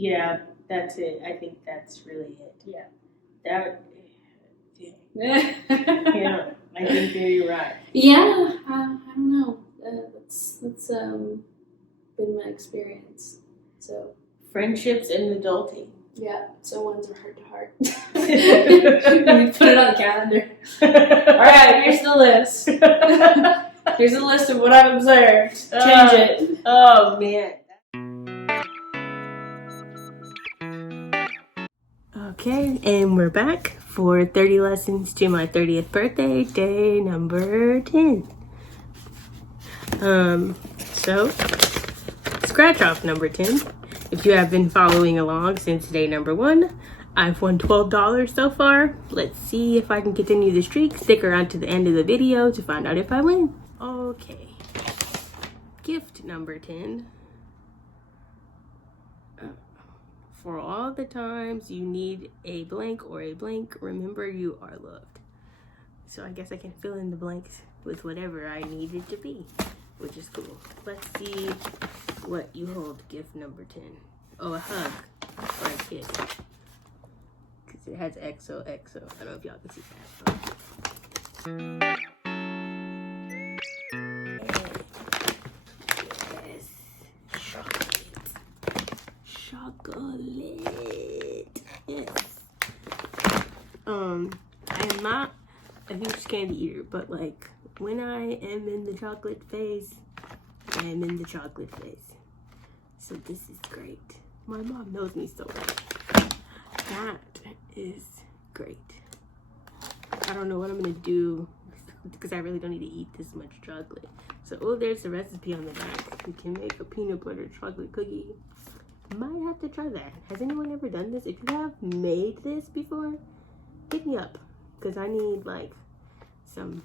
Yeah, that's it. I think that's really it. Yeah. That. Yeah, I think you're right. Yeah, I don't know. That's been my experience. So Friendships and adulting. yeah, so one's a heart to heart. Put it on the calendar. All right, here's the list. Here's a list of what I've observed. Change it. Oh man. Okay, and we're back for 30 lessons to my 30th birthday, day number 10. So scratch off number 10. If you have been following along since day number 1, I've won $12 so far. Let's see if I can continue the streak. Stick around to the end of the video to find out if I win. Okay. Gift number 10. For all the times you need a blank or a blank, remember you are loved. So I guess I can fill in the blanks with whatever I need it to be, which is cool. Let's see what you hold gift number 10. Oh, a hug or a kiss. Because it has XOXO. I don't know if y'all can see that. Yes. Chocolate. Yes. I am not a huge candy eater, but like when I am in the chocolate phase, I am in the chocolate phase. So this is great. My mom knows me so well. That is great. I don't know what I'm gonna do because I really don't need to eat this much chocolate. So, oh, there's a recipe on the back. We can make a peanut butter chocolate cookie. Might have to try that. Has anyone ever done this? If you have made this before, hit me up because I need like some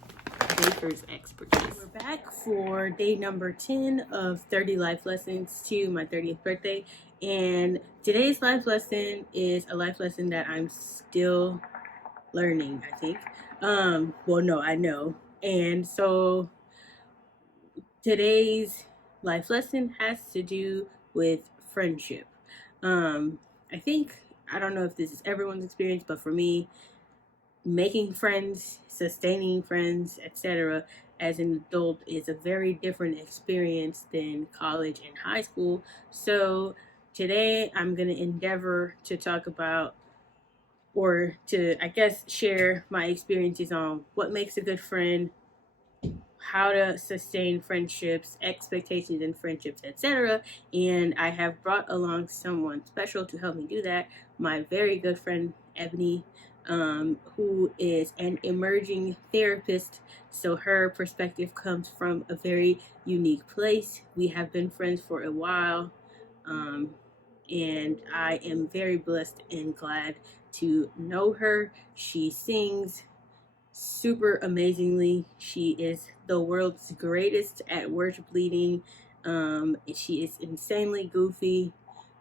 baker's expertise. We're back for day number 10 of 30 life lessons to my 30th birthday, and today's life lesson is a life lesson that I'm still learning, I think. Well, no, I know. And so today's life lesson has to do with friendship. I think, I don't know if this is everyone's experience, but for me, making friends, sustaining friends, etc., as an adult is a very different experience than college and high school. So today I'm going to endeavor to talk about, or to, I guess, share my experiences on what makes a good friend, how to sustain friendships, expectations in friendships, etc. And I have brought along someone special to help me do that, my very good friend Ebony, who is an emerging therapist. So her perspective comes from a very unique place. We have been friends for a while, and I am very blessed and glad to know her. She sings super amazingly. She is the world's greatest at worship leading. She is insanely goofy,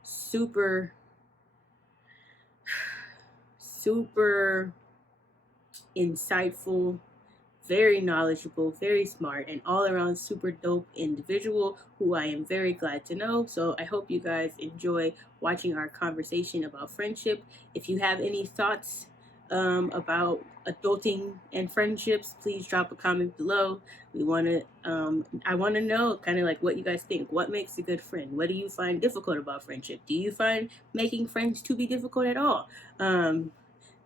super insightful, very knowledgeable, very smart, and all around super dope individual who I am very glad to know. So I hope you guys enjoy watching our conversation about friendship. If you have any thoughts about adulting and friendships, please drop a comment below. I want to know kind of like what you guys think. What makes a good friend? What do you find difficult about friendship? Do you find making friends to be difficult at all?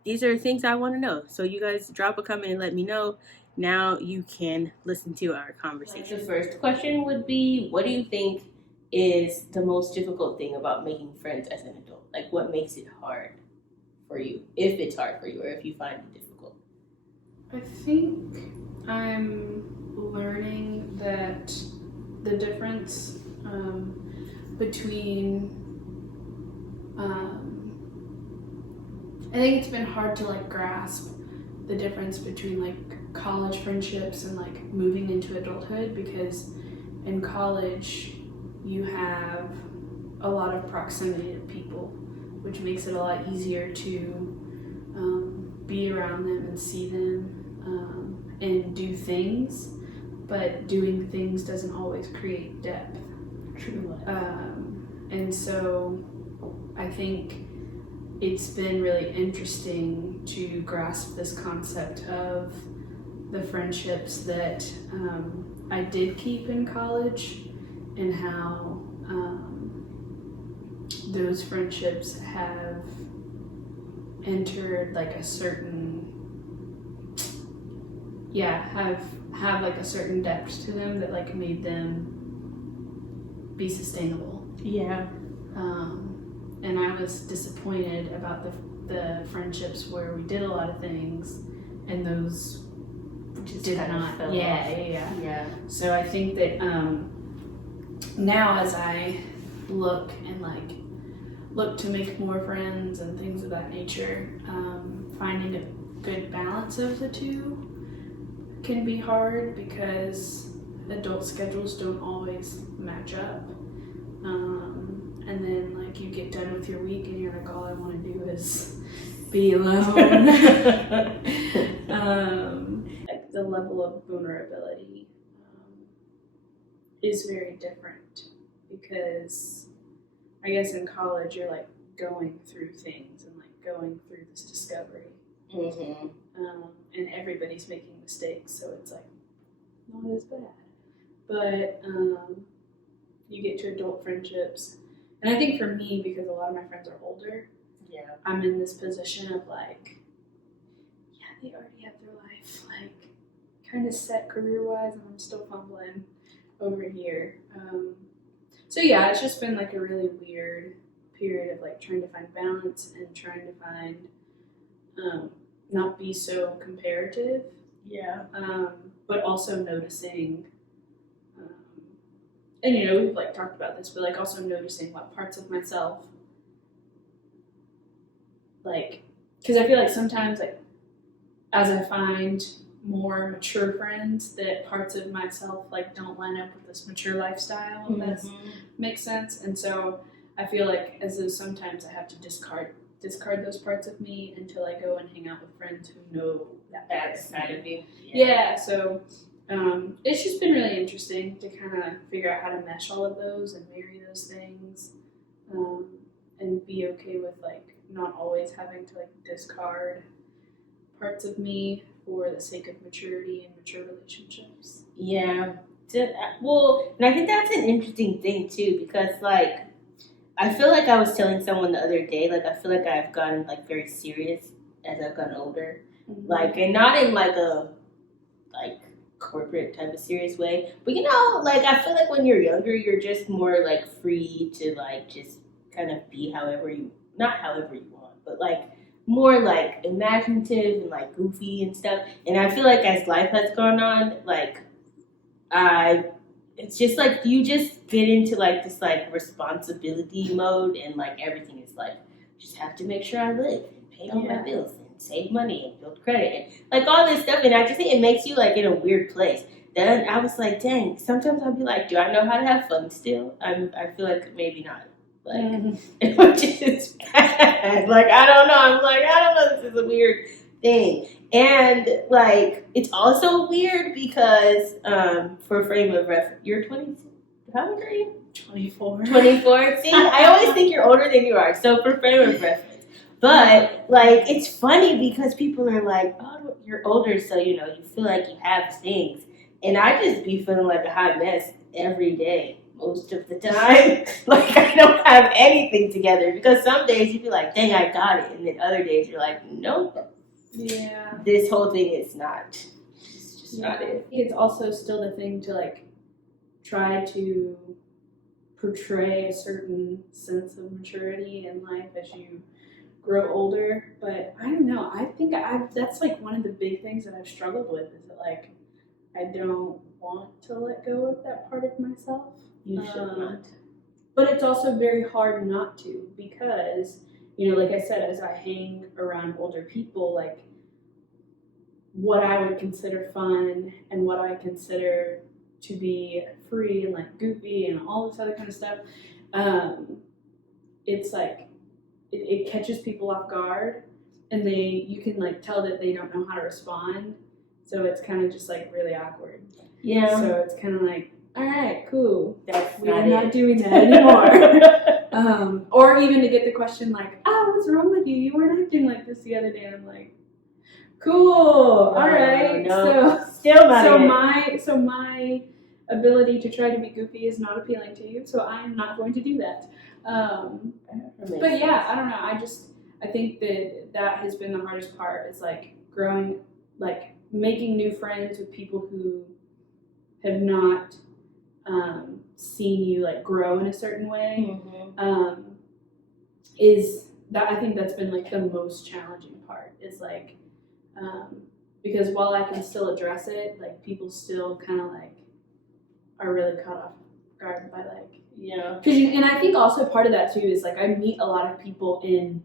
These are things I want to know. So you guys drop a comment and let me know. Now you can listen to our conversation. The first question would be, what do you think is the most difficult thing about making friends as an adult? Like, what makes it hard for you, if it's hard for you, or if you find it difficult? I think I'm learning that the difference between I think it's been hard to like grasp the difference between like college friendships and like moving into adulthood, because in college you have a lot of proximity to people, which makes it a lot easier to be around them and see them and do things, but doing things doesn't always create depth. True. And so I think it's been really interesting to grasp this concept of the friendships that I did keep in college and how those friendships have entered like a certain have like a certain depth to them that like made them be sustainable. Yeah. And I was disappointed about the friendships where we did a lot of things and those Just did kind of not. fell Yeah. So I think that now as I look to make more friends and things of that nature, finding a good balance of the two can be hard because adult schedules don't always match up. And then like you get done with your week and you're like, all I want to do is be alone. Like the level of vulnerability is very different because I guess in college you're like going through things and like going through this discovery. Mm-hmm. And everybody's making mistakes, so it's like not as bad. But you get to adult friendships, and I think for me, because a lot of my friends are older, I'm in this position of like, they already have their life like kind of set career-wise, and I'm still fumbling over here. So yeah, it's just been like a really weird period of like trying to find balance and trying to find not be so comparative. Yeah. But also noticing, and you know, we've like talked about this, but like also noticing what parts of myself, like, because I feel like sometimes like as I find more mature friends, that parts of myself like don't line up with this mature lifestyle. If that makes sense. And so I feel like as though sometimes I have to discard those parts of me until I go and hang out with friends who know that side of you. Yeah, so it's just been really interesting to kind of figure out how to mesh all of those and marry those things, and be okay with like not always having to like discard parts of me for the sake of maturity and mature relationships. Yeah. Well, and I think that's an interesting thing too, because like I feel like I was telling someone the other day, like I feel like I've gotten like very serious as I've gotten older. Mm-hmm. Like, and not in like a like corporate type of serious way, but you know, like I feel like when you're younger, you're just more like free to like just kind of be not however you want, but like more like imaginative and like goofy and stuff. And I feel like as life has gone on, like it's just like you just get into like this like responsibility mode, and like everything is like just have to make sure I live and pay all my bills and save money and build credit and like all this stuff. And I just think it makes you like in a weird place. Then I was like, dang, sometimes I'll be like, do I know how to have fun still? I feel like maybe not. Like, which is bad. Like, I don't know. I'm like, I don't know. This is a weird thing. And, like, it's also weird because, for frame of reference, you're 22. How old are you? 24. 24? See, I always think you're older than you are. So, for frame of reference. But, like, it's funny because people are like, oh, you're older, so, you know, you feel like you have things. And I just be feeling like a hot mess every day. Most of the time, like I don't have anything together, because some days you be like, dang, I got it, and then other days you're like, nope, this whole thing is not, it's just not it. It's also still the thing to like try to portray a certain sense of maturity in life as you grow older, but I don't know, I think that's like one of the big things that I've struggled with, is that like I don't want to let go of that part of myself. You should not. But it's also very hard not to, because, you know, like I said, as I hang around older people, like what I would consider fun and what I consider to be free and like goofy and all this other kind of stuff, it's like it catches people off guard, and you can like tell that they don't know how to respond, so it's kind of just like really awkward. So it's kind of like, all right, cool. That's We're not doing that anymore. Or even to get the question like, "Oh, what's wrong with you? You weren't acting like this the other day." And I'm like, "Cool, all right." No, still not So my ability to try to be goofy is not appealing to you, so I'm not going to do that. But yeah, I don't know. I think that has been the hardest part. Is like growing, like making new friends with people who have not seen you like grow in a certain way. Is that I think that's been like the most challenging part. Is like because while I can still address it, like people still kind of like are really caught off guard by like and I think also part of that too is like I meet a lot of people in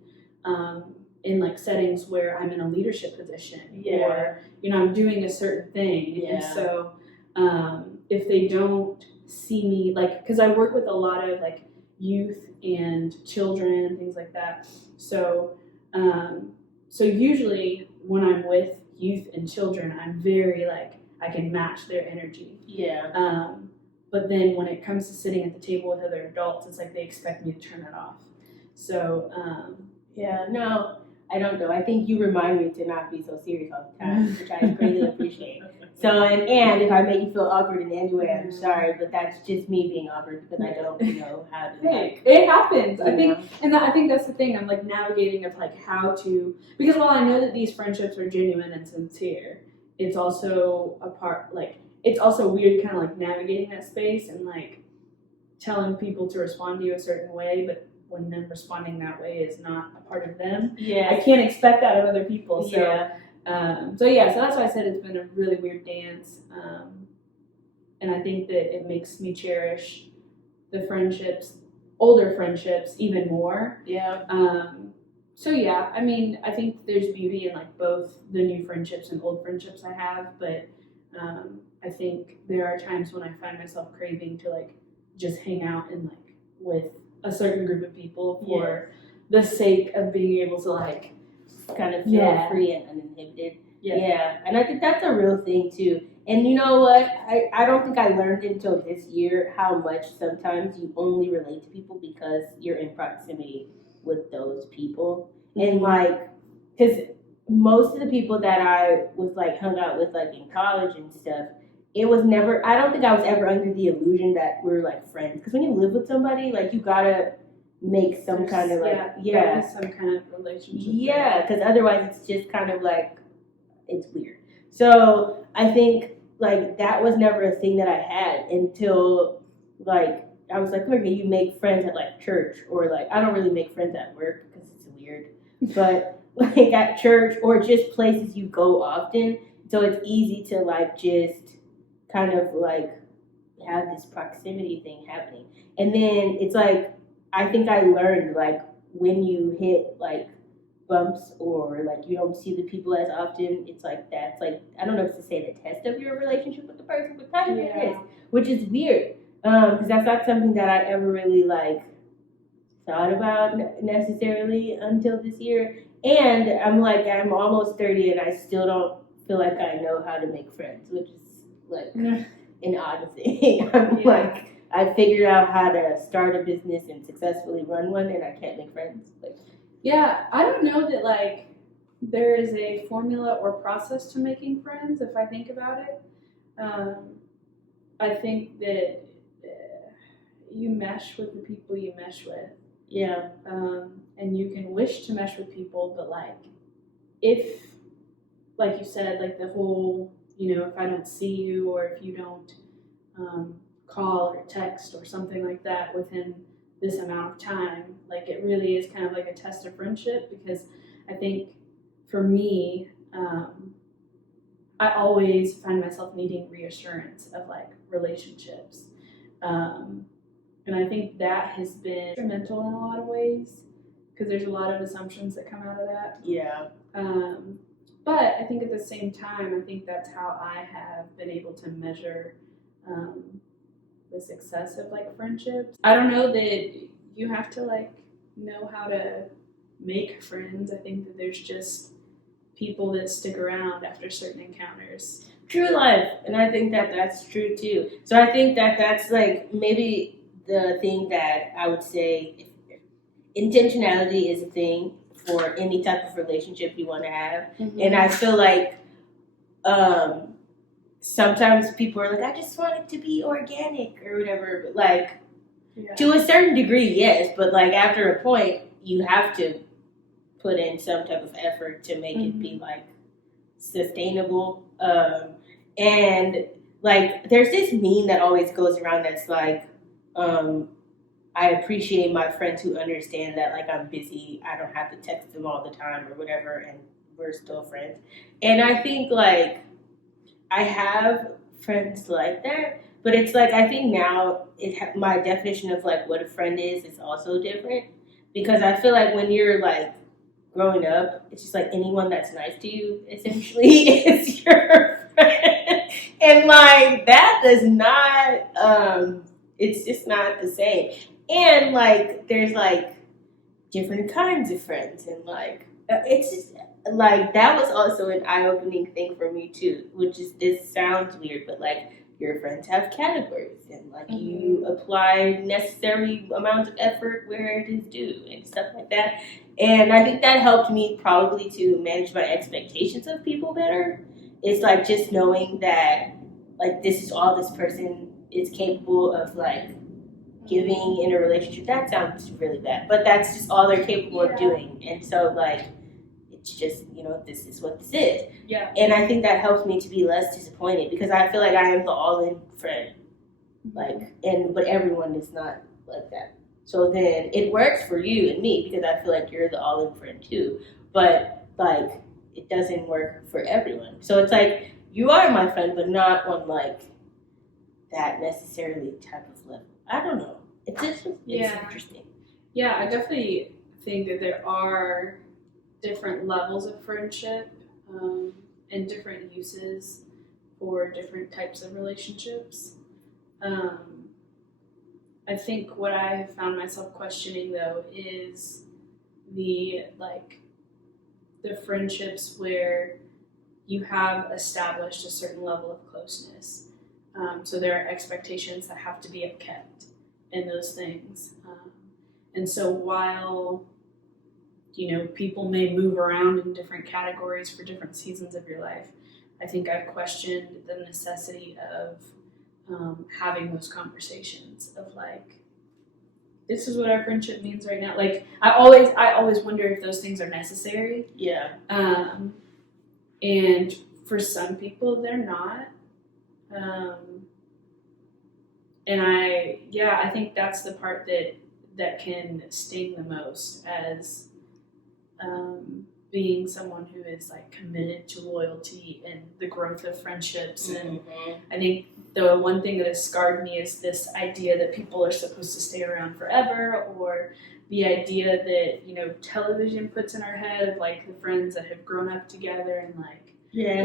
like settings where I'm in a leadership position or I'm doing a certain thing and so if they don't see me like because I work with a lot of like youth and children and things like that so usually when I'm with youth and children I'm very like I can match their energy but then when it comes to sitting at the table with other adults it's like they expect me to turn that off so no I don't know. I think you remind me to not be so serious all the time, which I greatly appreciate. So, and if I make you feel awkward in any way, I'm sorry, but that's just me being awkward because I don't know how to. Hey, it happens. I think, I think that's the thing. I'm like navigating of like how to because while I know that these friendships are genuine and sincere, it's also a part like it's also weird, kind of like navigating that space and like telling people to respond to you a certain way, but when them responding that way is not a part of them. I can't expect that of other people. So, so that's why I said it's been a really weird dance. And I think that it makes me cherish the friendships, older friendships, even more. So I mean, I think there's beauty in like both the new friendships and old friendships I have, but I think there are times when I find myself craving to like just hang out and like with a certain group of people for the sake of being able to like kind of feel free and uninhibited. And I think that's a real thing too. And you know what? I don't think I learned until this year how much sometimes you only relate to people because you're in proximity with those people. And like, because most of the people that I was like hung out with like in college and stuff, it was never, I don't think I was ever under the illusion that we're like friends. Because when you live with somebody, like you gotta make some kind of like, some kind of relationship. Because otherwise it's just kind of like, it's weird. So I think like that was never a thing that I had until like, I was like, okay, you make friends at like church or like, I don't really make friends at work because it's weird. But like at church or just places you go often. So it's easy to like just kind of like have this proximity thing happening. And then it's like, I think I learned like when you hit like bumps or like you don't see the people as often, it's like that's like, I don't know if to say the test of your relationship with the person, but kind of it is, which is weird. Because that's not something that I ever really like thought about necessarily until this year. And I'm like, I'm almost 30 and I still don't feel like I know how to make friends, which is like an odd thing. I'm like, I figured out how to start a business and successfully run one, and I can't make friends. Like, I don't know that like there is a formula or process to making friends. If I think about it, I think that you mesh with the people you mesh with. And you can wish to mesh with people, but like if, like you said, like the whole, if I don't see you or if you don't call or text or something like that within this amount of time, like it really is kind of like a test of friendship because I think for me, I always find myself needing reassurance of like relationships. And I think that has been instrumental in a lot of ways because there's a lot of assumptions that come out of that. But I think at the same time, I think that's how I have been able to measure the success of like friendships. I don't know that you have to like know how to make friends. I think that there's just people that stick around after certain encounters. True life. And I think that that's true too. So I think that that's like maybe the thing that I would say intentionality is a thing for any type of relationship you want to have. Mm-hmm. And I feel like sometimes people are like, I just want it to be organic or whatever. But like, to a certain degree, yes. But like after a point, you have to put in some type of effort to make it be like sustainable. And like, there's this meme that always goes around that's like, I appreciate my friends who understand that like I'm busy, I don't have to text them all the time or whatever, and we're still friends. And I think like I have friends like that, but it's like I think now my definition of like what a friend is also different, because I feel like when you're like growing up, it's just like anyone that's nice to you essentially is your friend, and like that does not. It's just not the same. And like there's like different kinds of friends, and like it's just like that was also an eye-opening thing for me too, which is, this sounds weird, but like your friends have categories, and like you apply necessary amounts of effort where it is due and stuff like that. And I think that helped me probably to manage my expectations of people better. It's like just knowing that like this is all this person is capable of like giving in a relationship. That sounds really bad, but that's just all they're capable of doing. And so like it's just, this is what this is. Yeah. And I think that helps me to be less disappointed, because I feel like I am the all-in friend. Like, but everyone is not like that. So then it works for you and me, because I feel like you're the all-in friend too. But like it doesn't work for everyone. So it's like you are my friend, but not on like that necessarily type of level. I don't know. It's interesting. Yeah, I definitely think that there are different levels of friendship and different uses for different types of relationships. I think what I have found myself questioning though is the friendships where you have established a certain level of closeness. So there are expectations that have to be kept in those things. And so while, people may move around in different categories for different seasons of your life, I think I've questioned the necessity of having those conversations of like, this is what our friendship means right now. Like I always wonder if those things are necessary. Yeah. And for some people they're not. And I think that's the part that can sting the most as being someone who is like committed to loyalty and the growth of friendships. And I think the one thing that has scarred me is this idea that people are supposed to stay around forever, or the idea that, television puts in our head of like the friends that have grown up together and like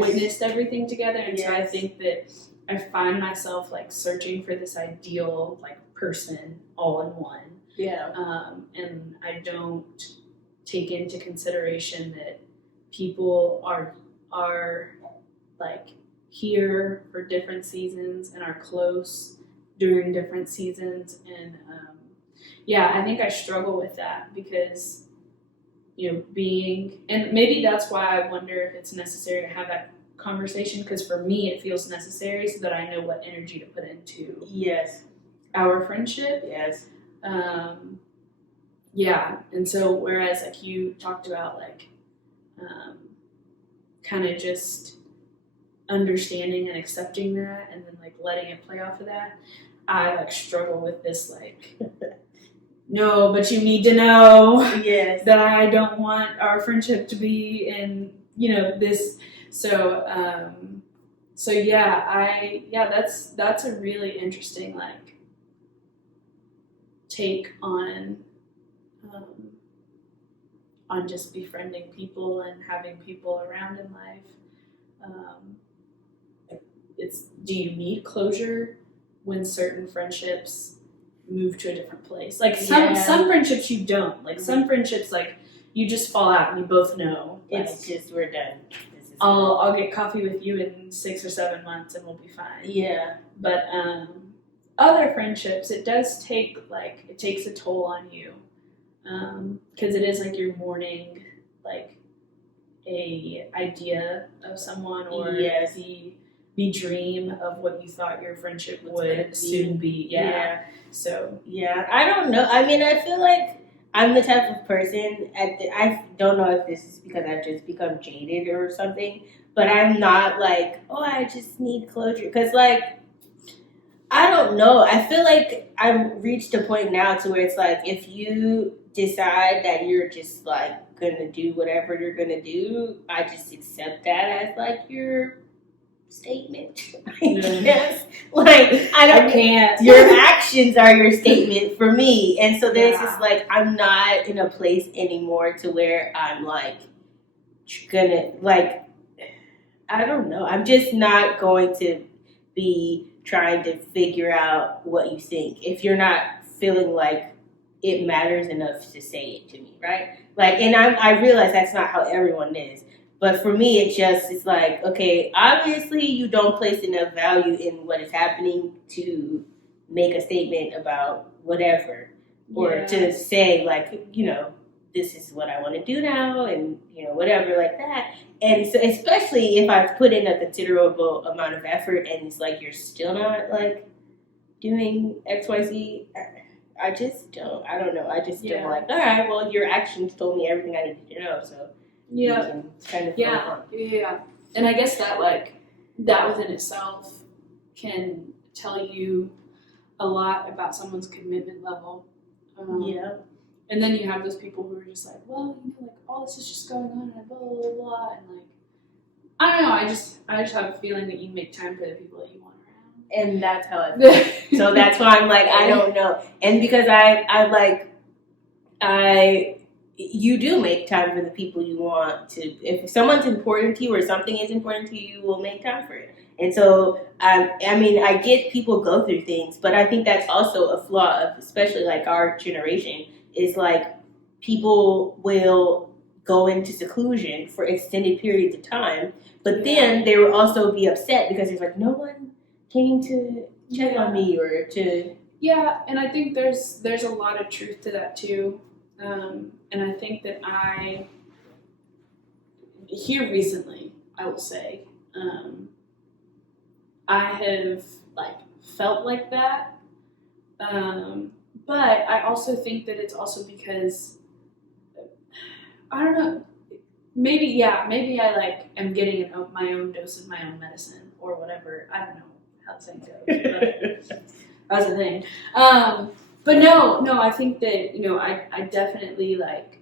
witnessed everything together. And so I think that I find myself like searching for this ideal like person all in one. Yeah. And I don't take into consideration that people are like here for different seasons and are close during different seasons. And I think I struggle with that because and maybe that's why I wonder if it's necessary to have that conversation, because for me it feels necessary so that I know what energy to put into our friendship. And so whereas like you talked about like kind of just understanding and accepting that and then like letting it play off of that, I like struggle with this like no, but you need to know that I don't want our friendship to be in this. So that's a really interesting like take on just befriending people and having people around in life. Do you need closure when certain friendships move to a different place? Like some friendships you don't. Like some friendships like you just fall out and you both know. It's just we're done. I'll get coffee with you in 6 or 7 months and we'll be fine. Yeah. But other friendships, it takes a toll on you. because it is like you're mourning like a idea of someone or Yes. the dream of what you thought your friendship would soon be. Yeah. So Yeah, I don't know. I mean, I feel like I'm the type of person I don't know if this is because I've just become jaded or something, but I'm not like, oh, I just need closure. Because, like, I don't know. I feel like I've reached a point now to where it's like, if you decide that you're just, like, gonna do whatever you're gonna do, I just accept that as, like, your statement. I guess. Like, I can't. Your actions are your statement for me. And so there's Yeah. just like, I'm not in a place anymore to where I'm like gonna, like, I don't know. I'm just not going to be trying to figure out what you think if you're not feeling like it matters enough to say it to me, right? Like, and I realize that's not how everyone is. But for me, it's like, okay, obviously you don't place enough value in what is happening to make a statement about whatever. Or to say, like, this is what I want to do now and, whatever like that. And so especially if I've put in a considerable amount of effort and it's like you're still not, like, doing XYZ, I just don't. I don't know. I just don't like, all right, well, your actions told me everything I needed to know, so you can kind of Yeah. And I guess that, like, that within itself can tell you a lot about someone's commitment level. And then you have those people who are just like, well, like, all this is just going on and blah, blah, blah, blah. And, like, I don't know. I just have a feeling that you make time for the people that you want around. And that's how I feel. So that's why I'm like, I don't know. And because you do make time for the people you want to. If someone's important to you or something is important to you, you will make time for it. And so, I mean, I get people go through things, but I think that's also a flaw of, especially like our generation, is like people will go into seclusion for extended periods of time, but then they will also be upset because it's like, no one came to check on me or to... Yeah, and I think there's a lot of truth to that too. And I think that here recently, I will say, I have, like, felt like that. But I also think that it's also because, I don't know, maybe I, like, am getting my own dose of my own medicine or whatever. I don't know how the saying goes, but that's a thing. But no, I think that, I definitely, like,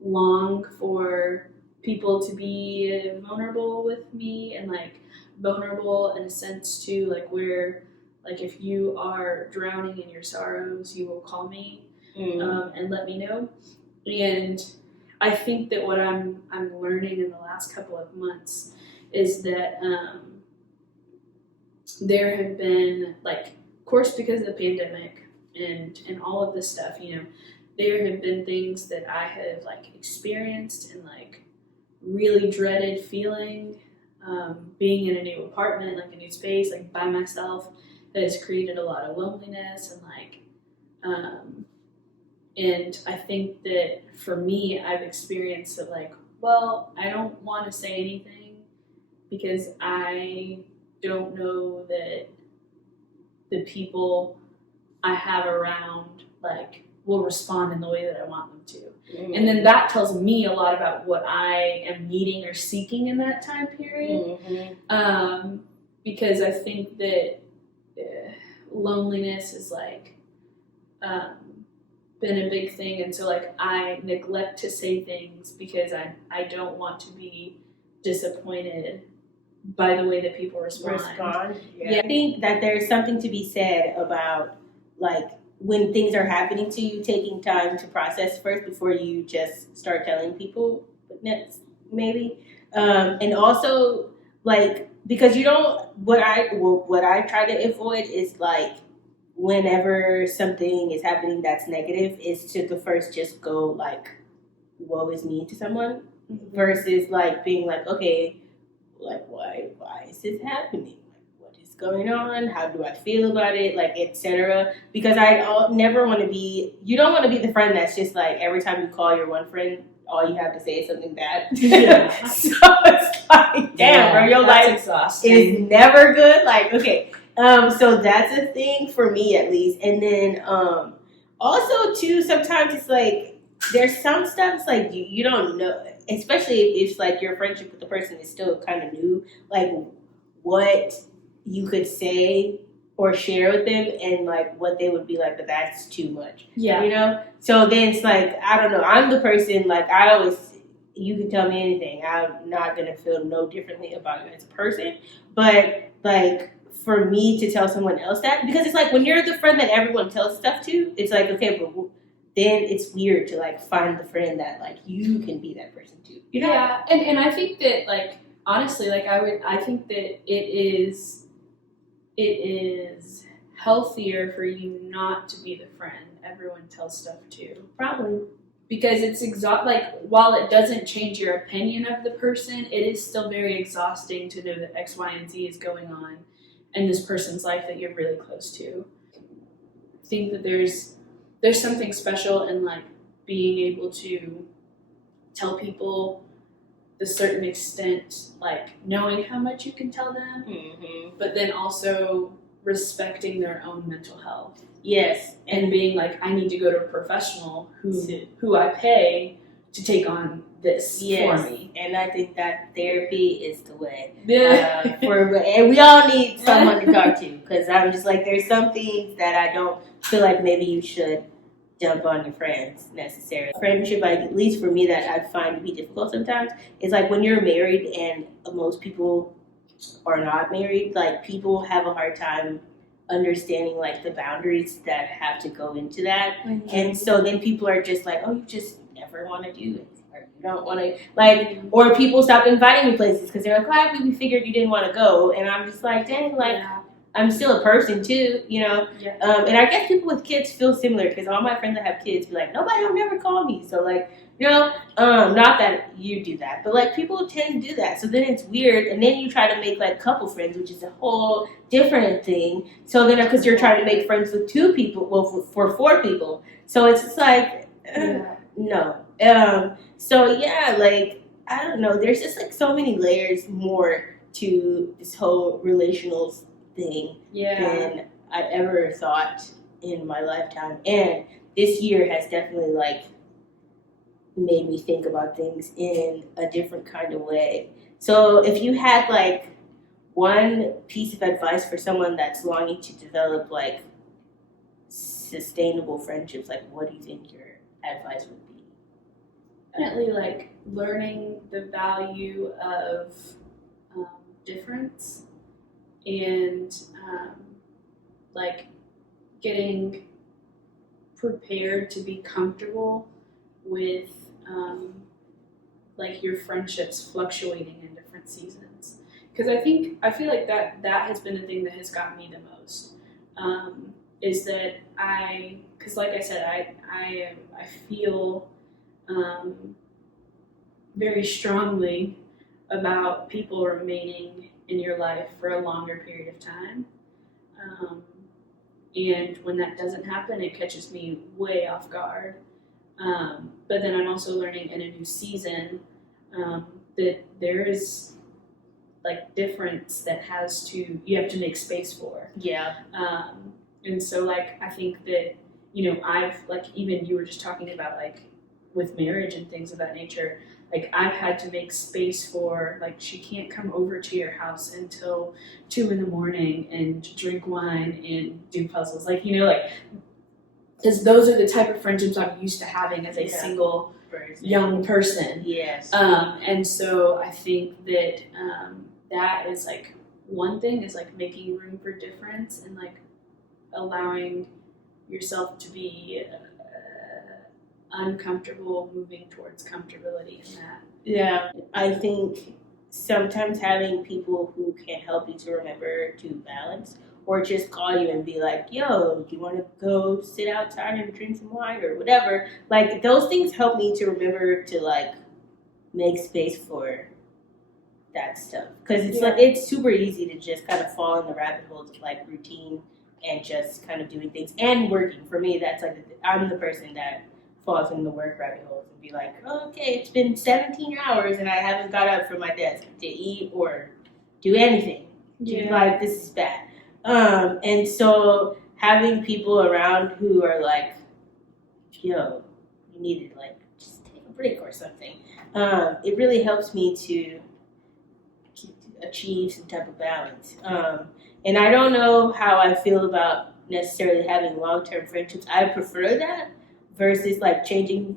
long for people to be vulnerable with me and, like, vulnerable in a sense too, like, where, like, if you are drowning in your sorrows, you will call me and let me know. And I think that what I'm learning in the last couple of months is that there have been, like, of course, because of the pandemic and all of this stuff, there have been things that I have, like, experienced and, like, really dreaded feeling, being in a new apartment, like a new space, like, by myself, that has created a lot of loneliness and, like, and I think that for me, I've experienced it, like, well, I don't want to say anything because I don't know that the people I have around, like, will respond in the way that I want them to. And then that tells me a lot about what I am needing or seeking in that time period. Because I think that loneliness is, like, been a big thing. And so, like, I neglect to say things because I don't want to be disappointed by the way that people respond. Yeah. I think that there's something to be said about, like, when things are happening to you, taking time to process first before you just start telling people maybe. And also, like, because you don't, what I try to avoid is, like, whenever something is happening that's negative, is to first just go, like, woe is me to someone, versus, like, being like, okay, like, why is this happening? Like, what is going on? How do I feel about it? Like, etc. Because never want to be, you don't want to be the friend that's just like, every time you call your one friend, all you have to say is something bad. Yeah. So it's like, damn, bro, your life is never good. Like, okay. So that's a thing for me, at least. And then also too, sometimes it's like there's some stuff it's like you don't know, especially if it's like your friendship with the person is still kind of new, like what you could say or share with them and like what they would be like, but that's too much. Yeah. You know? So then it's like, I don't know, I'm the person, like I always, you can tell me anything. I'm not gonna feel no differently about you as a person. But like for me to tell someone else that, because it's like when you're the friend that everyone tells stuff to, it's like, okay, but then it's weird to like find the friend that like you can be that person too. You know? Yeah, and I think that like honestly, like I think that it is healthier for you not to be the friend everyone tells stuff to. Probably. Because it's like while it doesn't change your opinion of the person, it is still very exhausting to know that X, Y, and Z is going on in this person's life that you're really close to. I think that there's something special in like being able to tell people the certain extent, like knowing how much you can tell them, but then also respecting their own mental health. Yes. And being like, I need to go to a professional who I pay to take on this for me. And I think that therapy is the way. Yeah. And we all need someone to talk to, because I'm just like, there's some things that I don't feel like maybe you should dump on your friends necessarily. Friendship, like, at least for me, that I find to be difficult sometimes is like when you're married and most people are not married, like people have a hard time understanding like the boundaries that have to go into that. And so then people are just like, oh, you just never want to do it, or you don't want to, like, or people stop inviting me places because they're like, we figured you didn't want to go, and I'm just like, dang, like I'm still a person too, you know. And I guess people with kids feel similar, because all my friends that have kids be like, nobody will never call me, so like, you know, not that you do that, but like people tend to do that. So then it's weird, and then you try to make like couple friends, which is a whole different thing. So then, because you're trying to make friends with 2 people, well, for 4 people, so it's just like, no. So yeah, like I don't know. There's just like so many layers more to this whole relational thing than I ever thought in my lifetime, and this year has definitely like made me think about things in a different kind of way. So if you had like one piece of advice for someone that's longing to develop like sustainable friendships, like what do you think your advice would be? Definitely like learning the value of difference, and like getting prepared to be comfortable with like your friendships fluctuating in different seasons, because I feel like that has been the thing that has gotten me the most, is that because like I said, I feel very strongly about people remaining in your life for a longer period of time, and when that doesn't happen, it catches me way off guard. But then I'm also learning in a new season that there is like difference that you have to make space for. Yeah. And so like I think that, you know, I've like, even you were just talking about like with marriage and things of that nature, like I've had to make space for, like, she can't come over to your house until 2 a.m. and drink wine and do puzzles, like, you know, like, because those are the type of friendships I'm used to having as a single young person. Yes. And so I think that that is like one thing, is like making room for difference and like allowing yourself to be uncomfortable, moving towards comfortability in that. Yeah, I think sometimes having people who can help you to remember to balance, or just call you and be like, yo, do you want to go sit outside and drink some wine or whatever? Like, those things help me to remember to, like, make space for that stuff. Because it's Yeah. like, it's super easy to just kind of fall in the rabbit holes of like routine and just kind of doing things and working. For me, that's like, I'm the person that falls in the work rabbit holes and be like, oh, okay, it's been 17 hours and I haven't got up from my desk to eat or do anything. Yeah. Like, this is bad. And so having people around who are like, yo, you need to like just take a break or something. It really helps me to achieve some type of balance. And I don't know how I feel about necessarily having long-term friendships. I prefer that versus like changing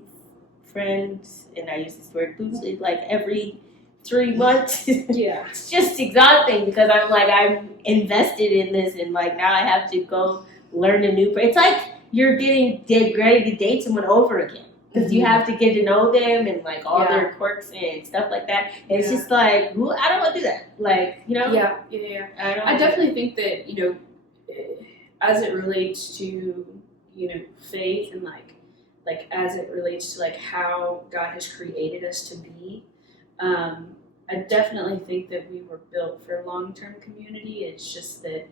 friends, and I use this word loosely, like every 3 months. Yeah. It's just exhausting because I'm like, I'm invested in this, and like now I have to go learn a new. It's like you're getting ready to date someone over again because you have to get to know them and like all their quirks and stuff like that. And it's just like, I don't want to do that. Like, you know? Yeah. I definitely think that, as it relates to, faith and like as it relates to like how God has created us to be, I definitely think that we were built for long-term community. It's just that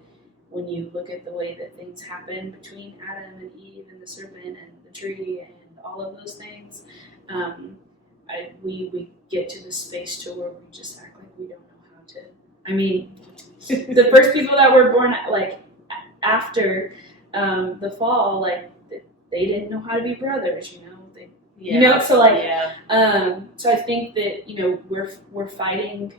when you look at the way that things happen between Adam and Eve and the serpent and the tree and all of those things, we get to the space to where we just act like we don't know how to. I mean, the first people that were born like after the fall, like they didn't know how to be brothers, so like, so I think that we're fighting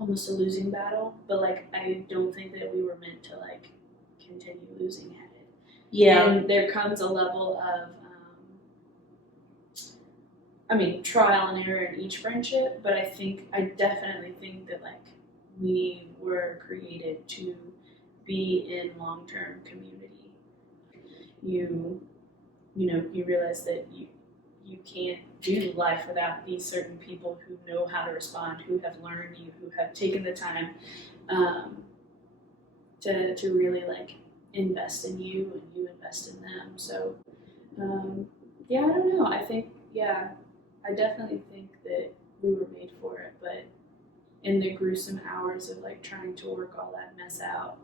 almost a losing battle, but like I don't think that we were meant to like continue losing at it. Yeah, and there comes a level of trial and error in each friendship, but I definitely think that like we were created to be in long-term community. You realize that you can't do life without these certain people who know how to respond, who have learned you, who have taken the time to really like invest in you and you invest in them. So I don't know. I definitely think that we were made for it, but in the gruesome hours of like trying to work all that mess out,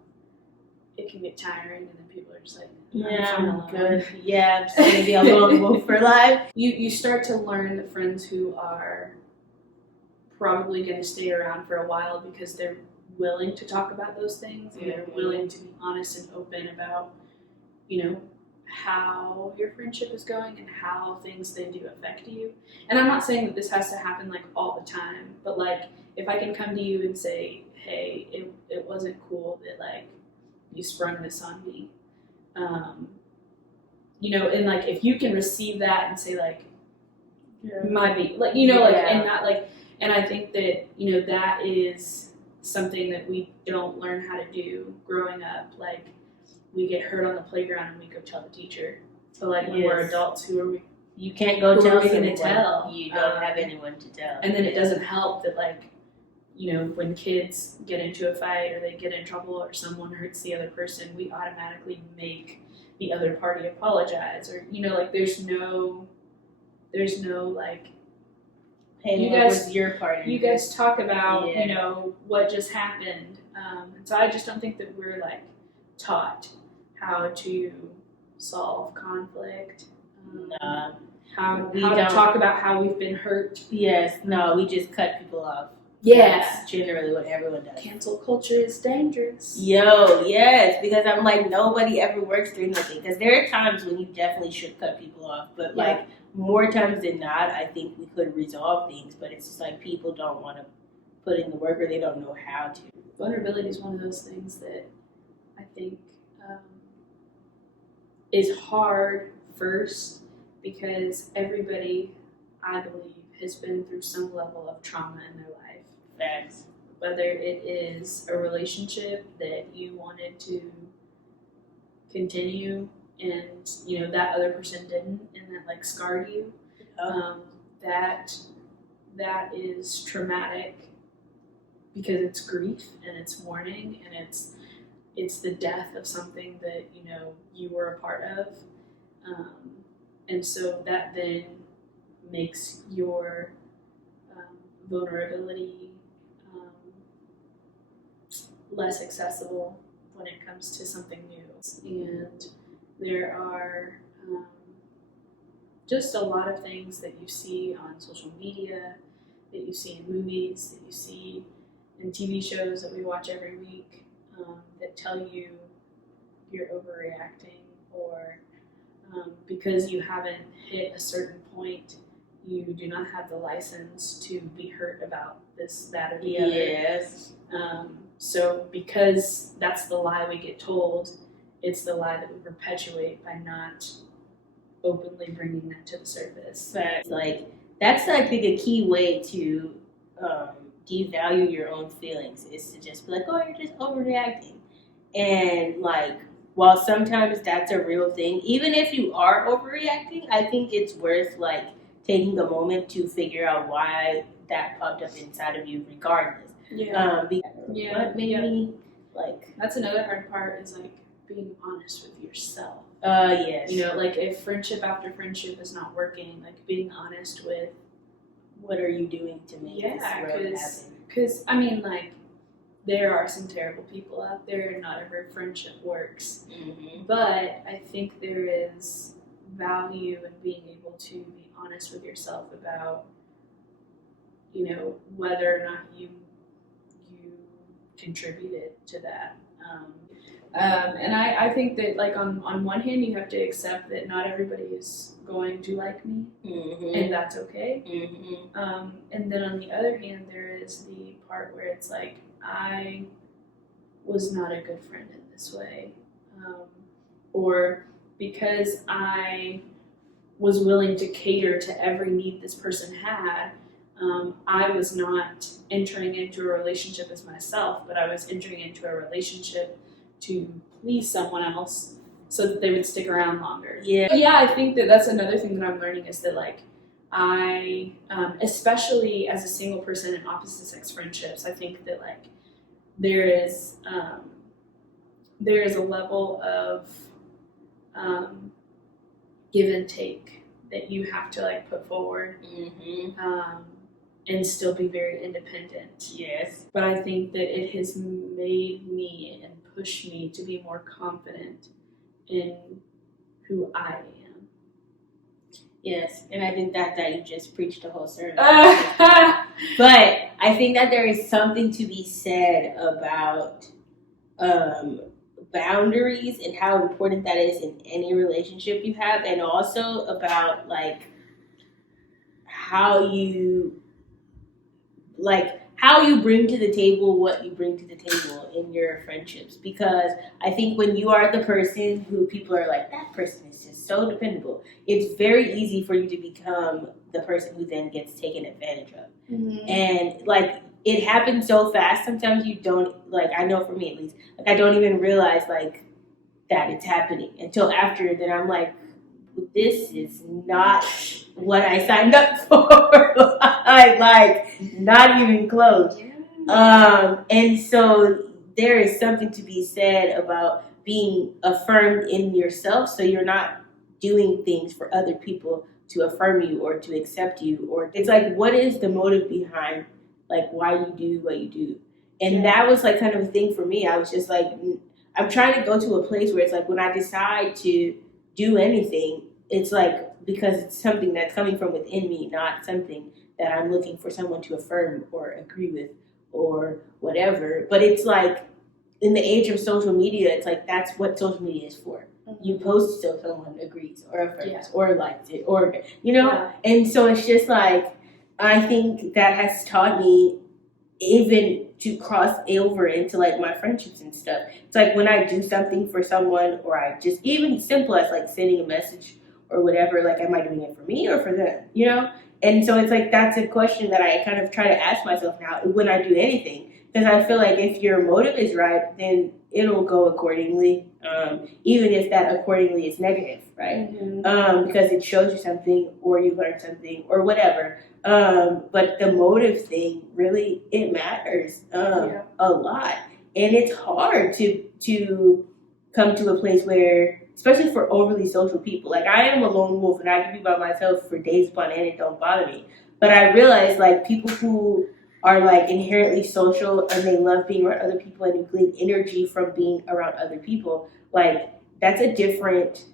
it can get tiring, and then people are just like, I'm good. Yeah, I'm just gonna be a lone wolf for life. You start to learn the friends who are probably gonna stay around for a while because they're willing to talk about those things and they're willing to be honest and open about, how your friendship is going and how things then do affect you. And I'm not saying that this has to happen like all the time, but like if I can come to you and say, hey, it wasn't cool that like you sprung this on me, and like if you can receive that and say like, my be like, and not like, and I think that that is something that we don't learn how to do growing up. Like we get hurt on the playground and we go tell the teacher. So like when we're adults, who are we? You can't go tell someone. You don't have anyone to tell. And then it doesn't help that like, when kids get into a fight or they get in trouble or someone hurts the other person, we automatically make the other party apologize, or like there's no like, hey, you guys, your party. You guys talk about what just happened, and so I just don't think that we're like taught how to solve conflict. How to talk about how we've been hurt. Yes, no, we just cut people off. Yeah. That's generally what everyone does. Cancel culture is dangerous. Yo, yes, because I'm like, nobody ever works through nothing. Because there are times when you definitely should cut people off, but like more times than not, I think we could resolve things, but it's just like people don't want to put in the work or they don't know how to. Vulnerability is one of those things that I think is hard first because everybody, I believe, has been through some level of trauma in their life. Facts. Whether it is a relationship that you wanted to continue and that other person didn't, and that like scarred you, that is traumatic because it's grief and it's mourning and it's the death of something that you were a part of, and so that then makes your vulnerability less accessible when it comes to something new. And there are just a lot of things that you see on social media, that you see in movies, that you see in TV shows that we watch every week, that tell you you're overreacting, or because you haven't hit a certain point, you do not have the license to be hurt about this, that, or the other. Yes. So because that's the lie we get told, it's the lie that we perpetuate by not openly bringing that to the surface. But that's I think a key way to devalue your own feelings, is to just be like, oh, you're just overreacting. And while sometimes that's a real thing, even if you are overreacting, I think it's worth taking a moment to figure out why that popped up inside of you regardless. What made me that's another hard part, is being honest with yourself. Yes. If friendship after friendship is not working, being honest with what are you doing to make this world happen? Because there are some terrible people out there, and not every friendship works. Mm-hmm. But I think there is value in being able to be honest with yourself about, whether or not you contributed to that. And I think that on one hand, you have to accept that not everybody is going to like me, mm-hmm. and that's okay. Mm-hmm. And then on the other hand, there is the part where it's I was not a good friend in this way, or because I was willing to cater to every need this person had, I was not entering into a relationship as myself, but I was entering into a relationship to please someone else so that they would stick around longer. Yeah, I think that that's another thing that I'm learning, is that I, especially as a single person in opposite sex friendships, I think that there is a level of give and take that you have to put forward. mm-hmm. And still be very independent. Yes. But I think that it has made me and pushed me to be more confident in who I am. Yes, and I think that you just preached a whole sermon. But I think that there is something to be said about boundaries and how important that is in any relationship you have, and also about how you bring to the table what you bring to the table in your friendships. Because I think when you are the person who people are that person is just so dependable, it's very easy for you to become the person who then gets taken advantage of. Mm-hmm. And it happens so fast, sometimes you don't, I know for me at least, I don't even realize that it's happening until after. Then I'm this is not what I signed up for. Not even close. And so there is something to be said about being affirmed in yourself, so you're not doing things for other people to affirm you or to accept you. Or it's what is the motive behind why you do what you do? And that was kind of a thing for me. I was just I'm trying to go to a place where it's when I decide to do anything, it's because it's something that's coming from within me, not something that I'm looking for someone to affirm or agree with or whatever. But it's in the age of social media, it's that's what social media is for. Mm-hmm. You post so someone agrees or affirms or likes it or, And so it's just I think that has taught me even to cross over into my friendships and stuff. It's when I do something for someone, or I just, even simple as sending a message or whatever, am I doing it for me or for them, And so it's that's a question that I kind of try to ask myself now when I do anything, because I feel if your motive is right, then it'll go accordingly, even if that accordingly is negative, right? Mm-hmm. Because it shows you something, or you learn something, or whatever. But the motive thing, really, it matters a lot. And it's hard to come to a place where, especially for overly social people, I am a lone wolf and I can be by myself for days upon end, it don't bother me. But I realized like people who are like inherently social and they love being around other people and glean energy from being around other people, like that's a different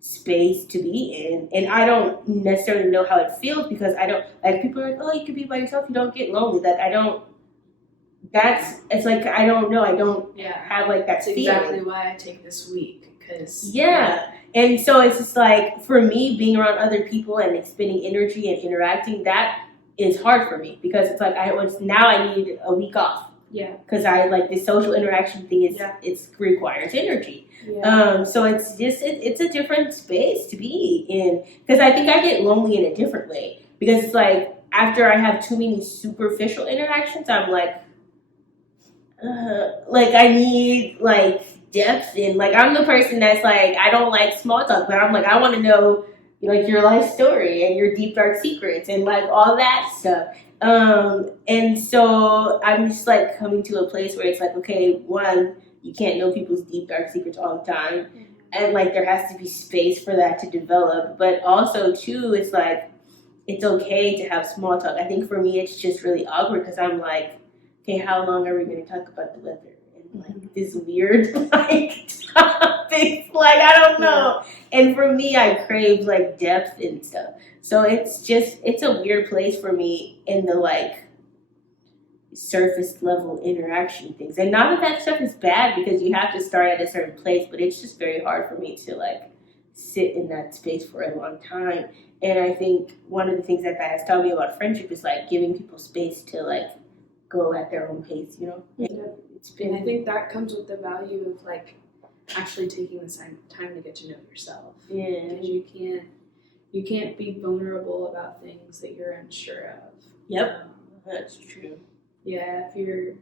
space to be in. And I don't necessarily know how it feels because I don't like people are like, oh, you can be by yourself, you don't get lonely. Like I don't it's like I don't know, I don't have like that That's feeling. exactly why I take this week, because and so it's just like for me being around other people and expending energy and interacting, that is hard for me because it's like I need a week off because I like this social interaction thing is it's requires energy. So it's just it's a different space to be in because I think I get lonely in a different way because it's like after I have too many superficial interactions, I'm like I need like depth in like I'm the person that's like I don't like small talk, but I'm like I want to know like your life story and your deep dark secrets and like all that stuff. And so I'm just like coming to a place where it's like, okay, one, you can't know people's deep dark secrets all the time, and like there has to be space for that to develop. But also two, it's like it's okay to have small talk. I think for me it's just really awkward because I'm like, okay, how long are we going to talk about the weather? And like this weird like topics, like I don't know. And for me, I crave like depth and stuff. So it's a weird place for me in the like surface level interaction things. And none of that stuff is bad because you have to start at a certain place, but it's just very hard for me to like sit in that space for a long time. And I think one of the things that has taught me about friendship is like giving people space to like go at their own pace, you know? And I think that comes with the value of like actually taking the time to get to know yourself. Because you can't be vulnerable about things that you're unsure of. That's true. I think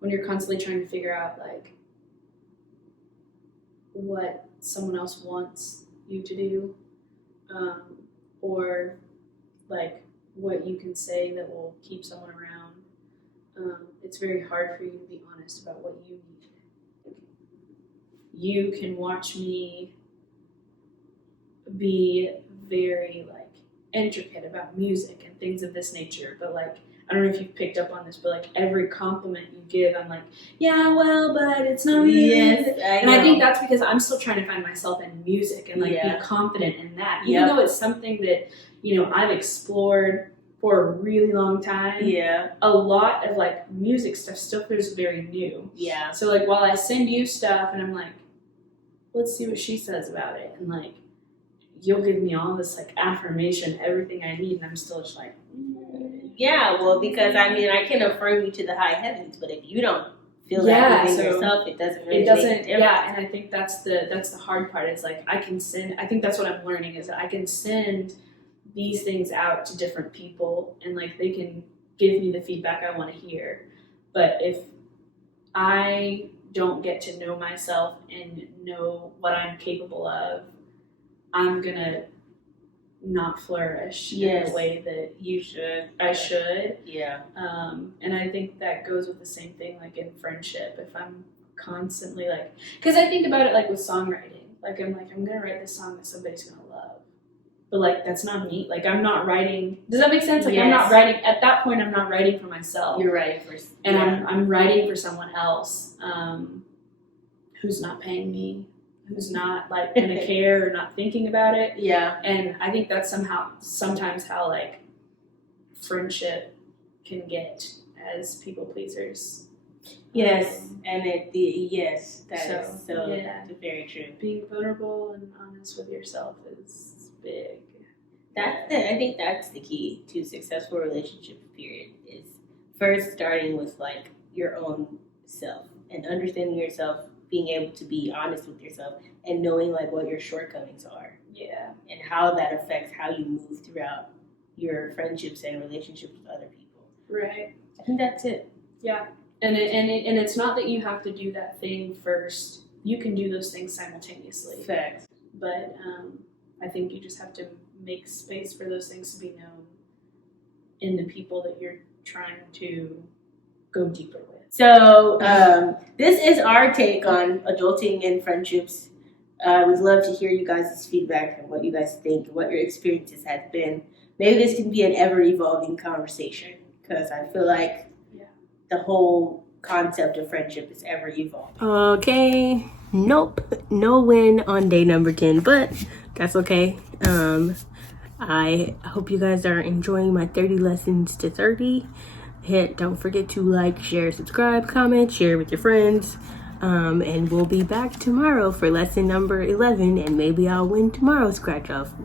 when you're constantly trying to figure out like what someone else wants you to do, or like what you can say that will keep someone around, it's very hard for you to be honest about what you need. You can watch me be very like intricate about music and things of this nature, but like I don't know if you've picked up on this, but like every compliment you give, I'm like, yeah, well, but it's not really. I think that's because I'm still trying to find myself in music and like be confident in that, even though it's something that I've explored for a really long time. A lot of like music stuff still feels very new. So like while I send you stuff and I'm like, let's see what she says about it, and like you'll give me all this like affirmation, everything I need, and I'm still just like, well, because I mean I can affirm you to the high heavens, but if you don't feel that within yourself, it doesn't really make a difference. And I think that's the hard part. It's like I think that's what I'm learning is that I can send these things out to different people and like they can give me the feedback I want to hear. But if I don't get to know myself and know what I'm capable of, I'm gonna not flourish in the way that I should. And I think that goes with the same thing like in friendship. If I'm constantly like, because I think about it like with songwriting, like I'm gonna write this song that somebody's gonna love. But like that's not me. Like I'm not writing. Does that make sense? Like I'm not writing at that point. I'm not writing for myself. You're writing for, and I'm writing for someone else, who's not paying me, who's not like gonna care or not thinking about it. And I think that's sometimes how like friendship can get as people pleasers. And that's very true. Being vulnerable and honest with yourself is big. I think that's the key to successful relationship, period, is first starting with like your own self and understanding yourself, being able to be honest with yourself and knowing like what your shortcomings are. And how that affects how you move throughout your friendships and relationships with other people. Right. I think that's it. And it's not that you have to do that thing first. You can do those things simultaneously. Facts. But I think you just have to make space for those things to be known in the people that you're trying to go deeper with. So this is our take on adulting and friendships. We'd love to hear you guys' feedback and what you guys think, what your experiences have been. maybe this can be an ever-evolving conversation, because I feel like the whole concept of friendship is ever-evolving. Okay, nope, no win on day number 10, but that's okay. I hope you guys are enjoying my 30 lessons to 30. Don't forget to like, share, subscribe, comment, share with your friends. And we'll be back tomorrow for lesson number 11, and maybe I'll win tomorrow's scratch off.